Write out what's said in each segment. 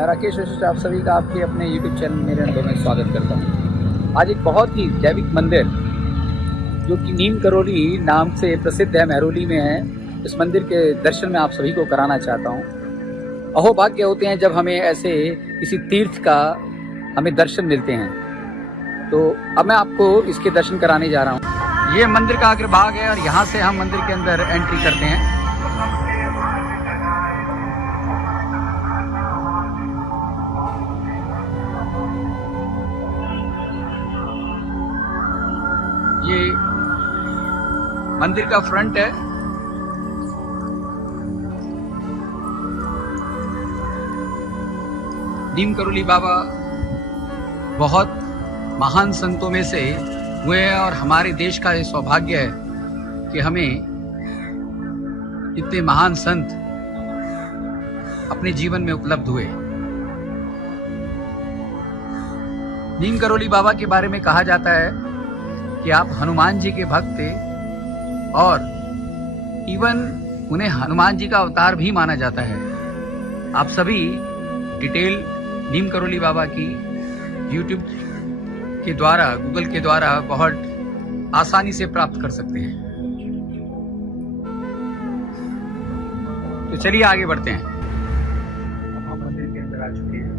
मैं राकेश वशिष्ठ आप सभी का आपके अपने YouTube चैनल मेरे अनुभव में स्वागत करता हूँ। आज एक बहुत ही जैविक मंदिर जो कि नीम करोली नाम से प्रसिद्ध है, महरौली में है, इस मंदिर के दर्शन मैं आप सभी को कराना चाहता हूँ। अहोभाग्य होते हैं जब हमें ऐसे किसी तीर्थ का हमें दर्शन मिलते हैं। तो अब मैं आपको इसके दर्शन कराने जा रहा हूँ। ये मंदिर का अग्रभाग है और यहाँ से हम मंदिर के अंदर एंट्री करते हैं। ये मंदिर का फ्रंट है। नीम करोली बाबा बहुत महान संतों में से हुए हैं और हमारे देश का ये सौभाग्य है कि हमें इतने महान संत अपने जीवन में उपलब्ध हुए। नीम करोली बाबा के बारे में कहा जाता है कि आप हनुमान जी के भक्त थे और इवन उन्हें हनुमान जी का अवतार भी माना जाता है। आप सभी डिटेल नीम करोली बाबा की YouTube के द्वारा, गूगल के द्वारा बहुत आसानी से प्राप्त कर सकते हैं। तो चलिए आगे बढ़ते हैं। अब हम मंदिर के अंदर आ चुके हैं।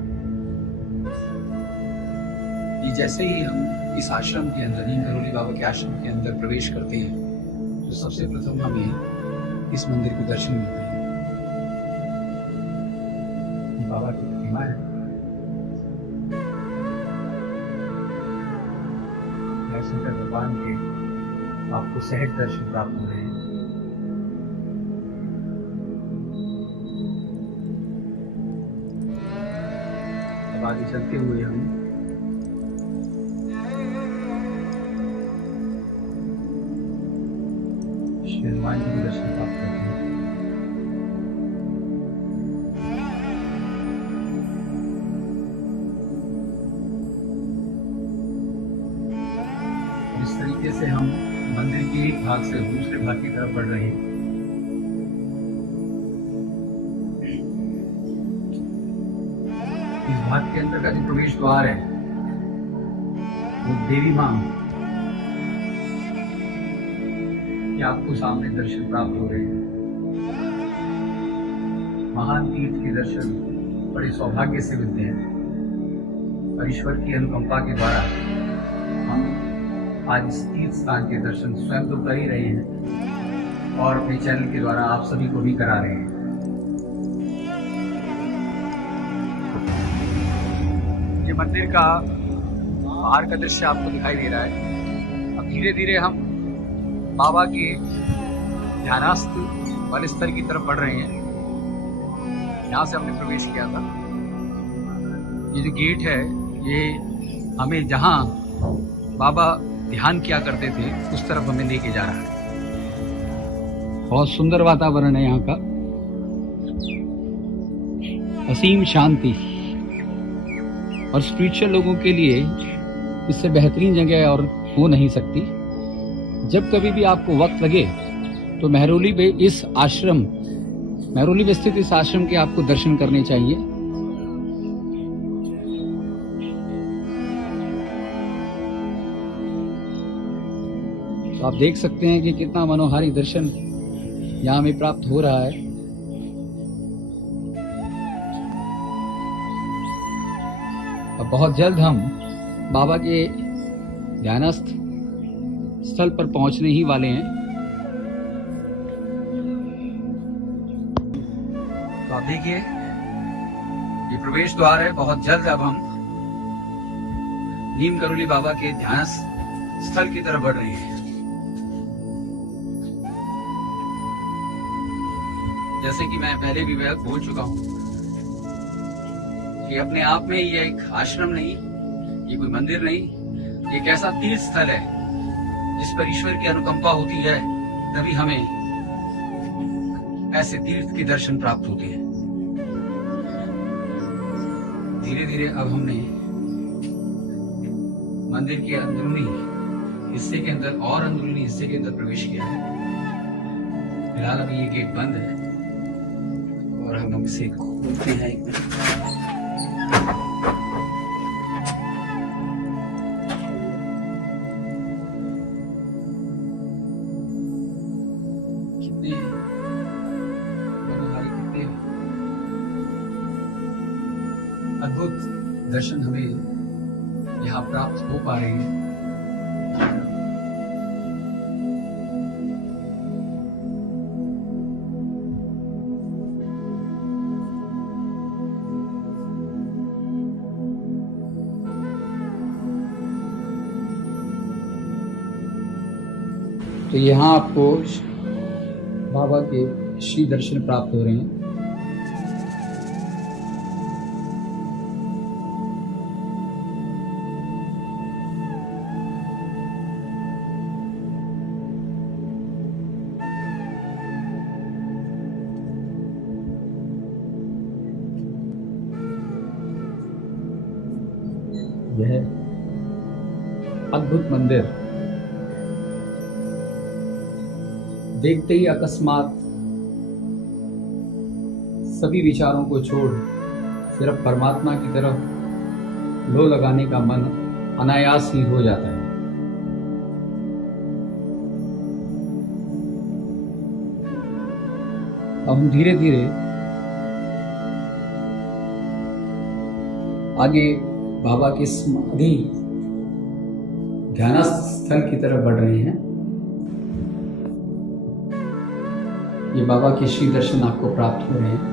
ये जैसे ही हम इस आश्रम के अंदर, नीम करोली बाबा के आश्रम के अंदर प्रवेश करते हैं तो सबसे प्रथम हमें इस मंदिर के दर्शन मिलते हैं। बाबा की प्रतिमा है। शंकर भगवान के आपको सहज दर्शन प्राप्त हो रहे हैं। अब आगे चलते हुए हम हनुमान जी के दर्शन प्राप्त करते हैं। इस तरीके से हम मंदिर के एक भाग से दूसरे भाग की तरफ बढ़ रहे हैं। इस भाग के अंदर का जो प्रवेश द्वार है वो देवी मां आपको सामने दर्शन प्राप्त हो रहे हैं। महान तीर्थ के दर्शन बड़े सौभाग्य से मिलते हैं और ईश्वर की अनुकंपा के द्वारा हम आज इस तीर्थ स्थान के दर्शन स्वयं तो कर ही रहे हैं और अपने चैनल के द्वारा आप सभी को भी करा रहे हैं। ये मंदिर का बाहर का दृश्य आपको दिखाई दे रहा है। अब धीरे धीरे हम बाबा के ध्यानास्थ वाले स्थल की तरफ बढ़ रहे हैं। यहाँ से हमने प्रवेश किया था। ये जो गेट है ये हमें जहाँ बाबा ध्यान किया करते थे उस तरफ हमें लेके जा रहा है। बहुत सुंदर वातावरण है यहाँ का, असीम शांति, और स्पिरिचुअल लोगों के लिए इससे बेहतरीन जगह और हो नहीं सकती। जब कभी भी आपको वक्त लगे तो महरौली में इस आश्रम, महरौली में स्थित इस आश्रम के आपको दर्शन करने चाहिए। तो आप देख सकते हैं कि कितना मनोहारी दर्शन यहाँ हमें प्राप्त हो रहा है। अब बहुत जल्द हम बाबा के ध्यानस्थ स्थल पर पहुंचने ही वाले हैं। तो आप देखिए ये प्रवेश द्वार है। बहुत जल्द अब हम नीम करोली बाबा के ध्यान स्थल की तरफ बढ़ रहे हैं। जैसे कि मैं पहले भी बोल चुका हूं कि अपने आप में ये एक आश्रम नहीं, ये कोई मंदिर नहीं, ये एक ऐसा तीर्थ स्थल है जिस पर ईश्वर की अनुकंपा होती है, तभी हमें ऐसे तीर्थ के दर्शन प्राप्त होते हैं। धीरे धीरे अब हमने मंदिर के अंदरूनी हिस्से के अंदर और अंदरूनी हिस्से के अंदर प्रवेश किया है। फिलहाल अभी ये गेट बंद है और हम इसे खोलते हैं। एक मिनट। अद्भुत दर्शन हमें यहाँ प्राप्त हो पा रहे हैं। तो यहाँ आपको बाबा के श्री दर्शन प्राप्त हो रहे हैं। यह अद्भुत मंदिर देखते ही अकस्मात सभी विचारों को छोड़ सिर्फ परमात्मा की तरफ लो लगाने का मन अनायास ही हो जाता है। अब हम धीरे धीरे आगे बाबा के समाधि ध्यानस्थ स्थल की तरफ बढ़ रहे हैं। ये बाबा के श्री दर्शन आपको प्राप्त हो रहे हैं।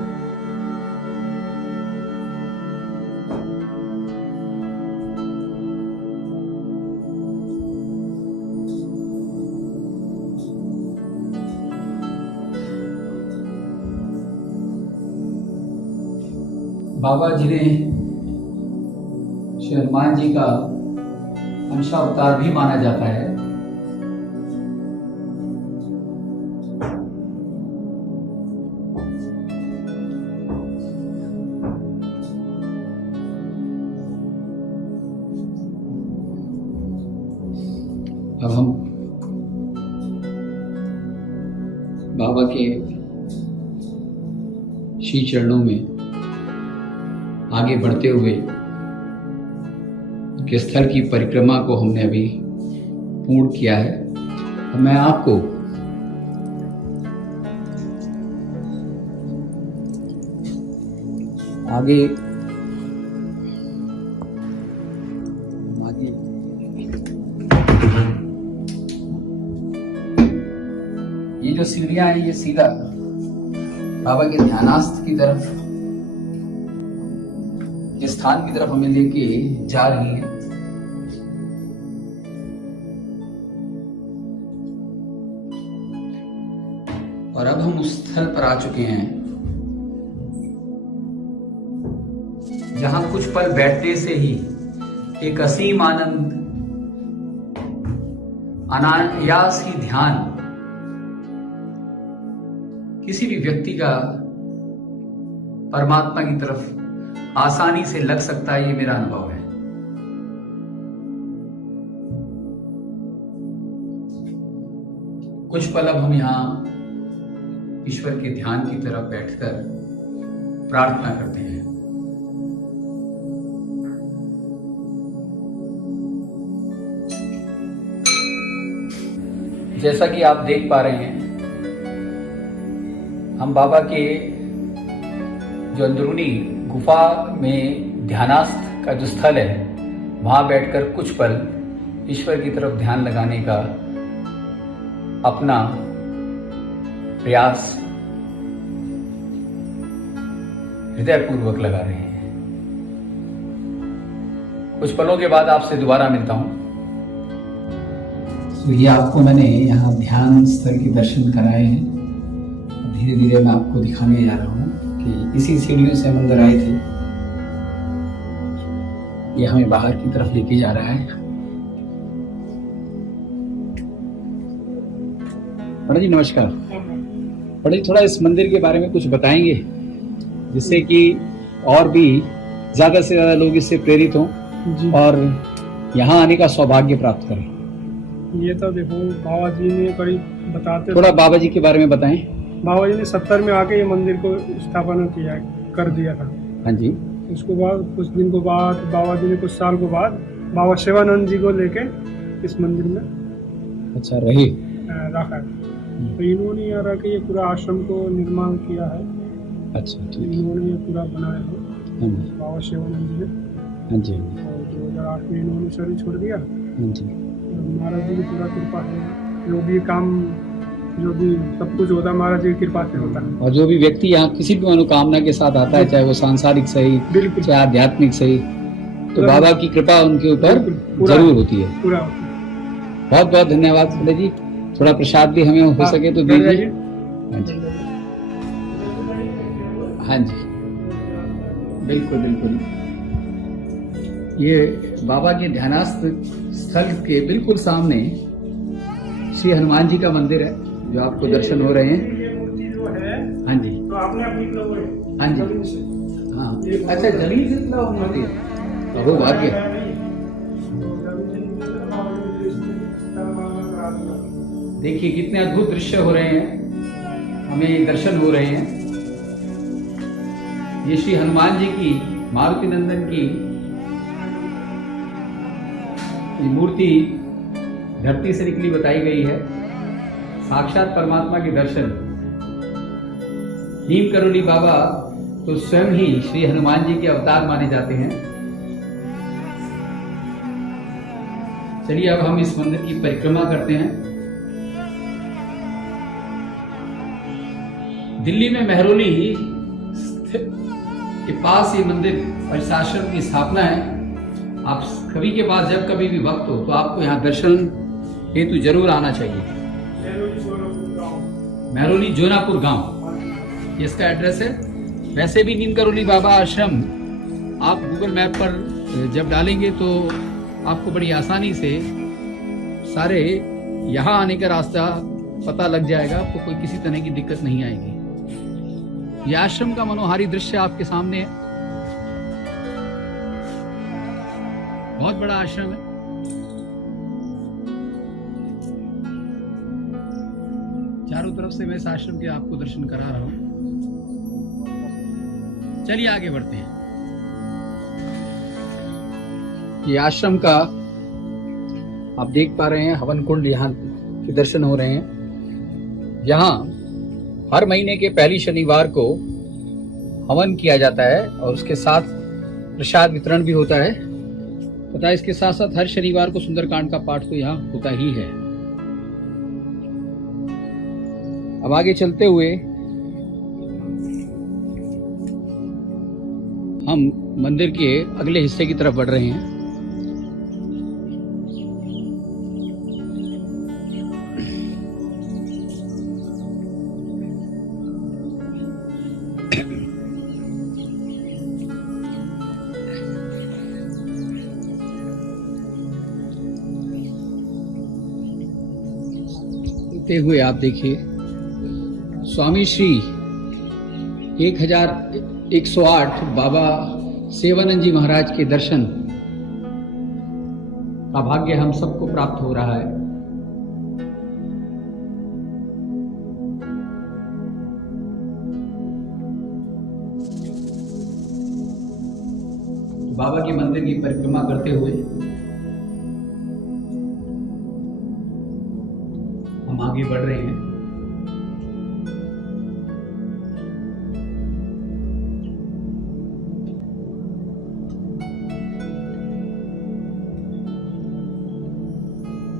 बाबा जी ने श्री हनुमान जी का अंशावतार भी माना जाता है। अब हम बाबा के श्री चरणों में आगे बढ़ते हुए के स्थल की परिक्रमा को हमने अभी पूर्ण किया है। तो मैं आपको आगे ये जो सीढ़ियां हैं ये सीधा बाबा के ध्यानास्थ की तरफ के स्थान की तरफ हमें लेके जा रही है। और अब हम उस स्थल पर आ चुके हैं जहां कुछ पल बैठने से ही एक असीम आनंद, अनायास ही ध्यान किसी भी व्यक्ति का परमात्मा की तरफ आसानी से लग सकता है। ये मेरा अनुभव है। कुछ पल अब हम यहाँ ईश्वर के ध्यान की तरफ बैठकर प्रार्थना करते हैं। जैसा कि आप देख पा रहे हैं, हम बाबा के जो अंदरूनी गुफा में ध्यानास्थ का जो स्थल है वहां बैठकर कुछ पल ईश्वर की तरफ ध्यान लगाने का अपना प्रयास हृदयपूर्वक लगा रहे हैं। कुछ पलों के बाद आपसे दोबारा मिलता हूं। तो ये आपको मैंने यहाँ ध्यान स्थल के दर्शन कराए हैं। धीरे धीरे मैं आपको दिखाने जा रहा हूँ कि इसी सीढ़ियों से हम अंदर आए थे। ये हमें बाहर की तरफ लेके जा रहा है। पंडित जी नमस्कार। पंडित जी थोड़ा इस मंदिर के बारे में कुछ बताएंगे जिससे कि और भी ज्यादा से ज्यादा लोग इससे प्रेरित हों और यहाँ आने का सौभाग्य प्राप्त करें। ये तो देखो बाबा जी ने बड़ी बताते, थोड़ा बाबा जी के बारे में बताएं। बाबा जी ने 70 में आके ये मंदिर को स्थापना कर दिया था। हाँ जी। उसके बाद कुछ दिन को बाद बाबा जी ने कुछ साल को बाद बाबा शिवानंद जी को लेके इस मंदिर में अच्छा रहे रखा है। तो इन्होंने यहाँ रह के ये पूरा आश्रम को निर्माण किया है। अच्छा ठीक। इन्होंने ये पूरा बनाया है। हाँ जी बाबा शिवानंद जी ने। हाँ जी हाँ और 2008 में इन्होंने शरीर छोड़ दिया। जी और महाराज जी की पूरा कृपा है, जो भी काम, जो भी सब कुछ होता है महाराज जी की कृपा से होता है। और जो भी व्यक्ति यहाँ किसी भी मनोकामना के साथ आता है, चाहे वो सांसारिक सही बिल्कुल चाहे आध्यात्मिक सही, तो बाबा की कृपा उनके ऊपर बिल्कुल, पूरा जरूर होती है। पूरा होता है। बहुत बहुत धन्यवाद संजय जी। थोड़ा प्रसाद भी हमें हो सके तो बैठ दीजिए। जाइए। हाँ जी हाँ जी बिल्कुल बिल्कुल। ये बाबा के ध्यानास्थ स्थल के बिल्कुल सामने श्री हनुमान जी का मंदिर है, जो आपको दर्शन हो रहे हैं। ये मूर्ति जो है हाँ जी तो आपने अपनी लोगों हाँ जी जमीन से हाँ। अच्छा जमीन से इतना मूर्ति, अहो भाग्य। देखिए कितने अद्भुत दृश्य हो रहे हैं, हमें दर्शन हो रहे हैं। ये श्री हनुमान जी की, मारुति नंदन की ये मूर्ति धरती से निकली बताई गई है। साक्षात परमात्मा के दर्शन। नीम करोली बाबा तो स्वयं ही श्री हनुमान जी के अवतार माने जाते हैं। चलिए अब हम इस मंदिर की परिक्रमा करते हैं। दिल्ली में मेहरौली के पास ये मंदिर परिशासन की स्थापना है। आप सभी के पास जब कभी भी वक्त हो तो आपको यहाँ दर्शन हेतु जरूर आना चाहिए। मेहरौली जोनापुर गांव इसका एड्रेस है। वैसे भी नीम करोली बाबा आश्रम आप गूगल मैप पर जब डालेंगे तो आपको बड़ी आसानी से सारे यहाँ आने का रास्ता पता लग जाएगा। आपको कोई किसी तरह की दिक्कत नहीं आएगी। ये आश्रम का मनोहारी दृश्य आपके सामने है। बहुत बड़ा आश्रम है। चारों तरफ से मैं इस आश्रम के आपको दर्शन करा रहा हूं। चलिए आगे बढ़ते हैं। ये आश्रम का आप देख पा रहे हैं, हवन कुंड यहाँ के दर्शन हो रहे हैं। यहाँ हर महीने के पहली शनिवार को हवन किया जाता है और उसके साथ प्रसाद वितरण भी होता है तथा इसके साथ साथ हर शनिवार को सुंदरकांड का पाठ तो यहाँ होता ही है। अब आगे चलते हुए हम मंदिर के अगले हिस्से की तरफ बढ़ रहे हैं। हुए आप देखिए स्वामी श्री 1108 बाबा सेवानंद जी महाराज के दर्शन का भाग्य हम सबको प्राप्त हो रहा है। बाबा के मंदिर की परिक्रमा करते हुए हम आगे बढ़ रहे हैं।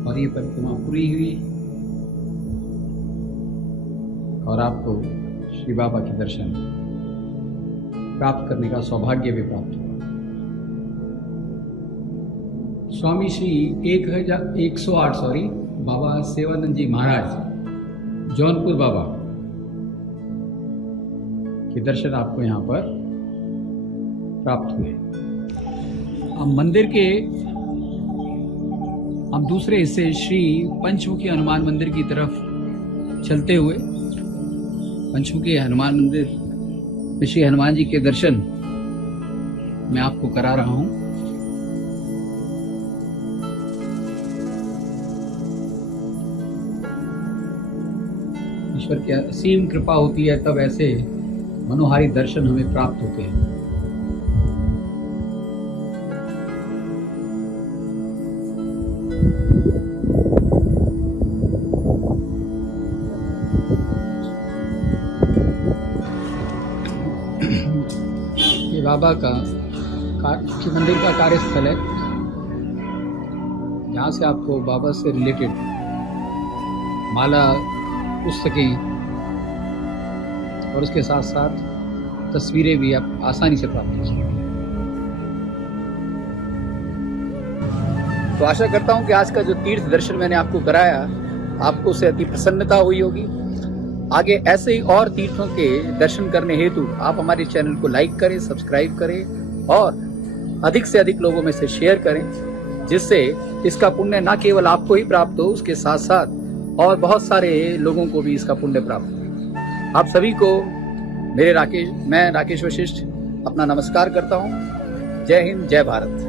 और ये परिक्रमा पूरी हुई और आपको श्री बाबा के दर्शन प्राप्त करने का सौभाग्य भी प्राप्त हुआ। स्वामी श्री 1108 बाबा सेवानंद जी महाराज जौनपुर बाबा के दर्शन आपको यहाँ पर प्राप्त हुए। हम मंदिर के हम दूसरे हिस्से श्री पंचमुखी हनुमान मंदिर की तरफ चलते हुए पंचमुखी हनुमान मंदिर में श्री हनुमान जी के दर्शन मैं आपको करा रहा हूँ। ईश्वर की असीम कृपा होती है तब ऐसे मनोहारी दर्शन हमें प्राप्त होते हैं। बाबा का मंदिर का कार्यस्थल है। यहाँ से आपको बाबा से रिलेटेड माला, पुस्तकें और उसके साथ साथ तस्वीरें भी आप आसानी से प्राप्त कर सकते हैं। तो आशा करता हूँ कि आज का जो तीर्थ दर्शन मैंने आपको कराया, आपको उससे अति प्रसन्नता हुई होगी। आगे ऐसे ही और तीर्थों के दर्शन करने हेतु आप हमारे चैनल को लाइक करें, सब्सक्राइब करें और अधिक से अधिक लोगों में से शेयर करें, जिससे इसका पुण्य न केवल आपको ही प्राप्त हो, उसके साथ साथ और बहुत सारे लोगों को भी इसका पुण्य प्राप्त हो। आप सभी को मैं राकेश वशिष्ठ अपना नमस्कार करता हूँ। जय हिंद, जय भारत।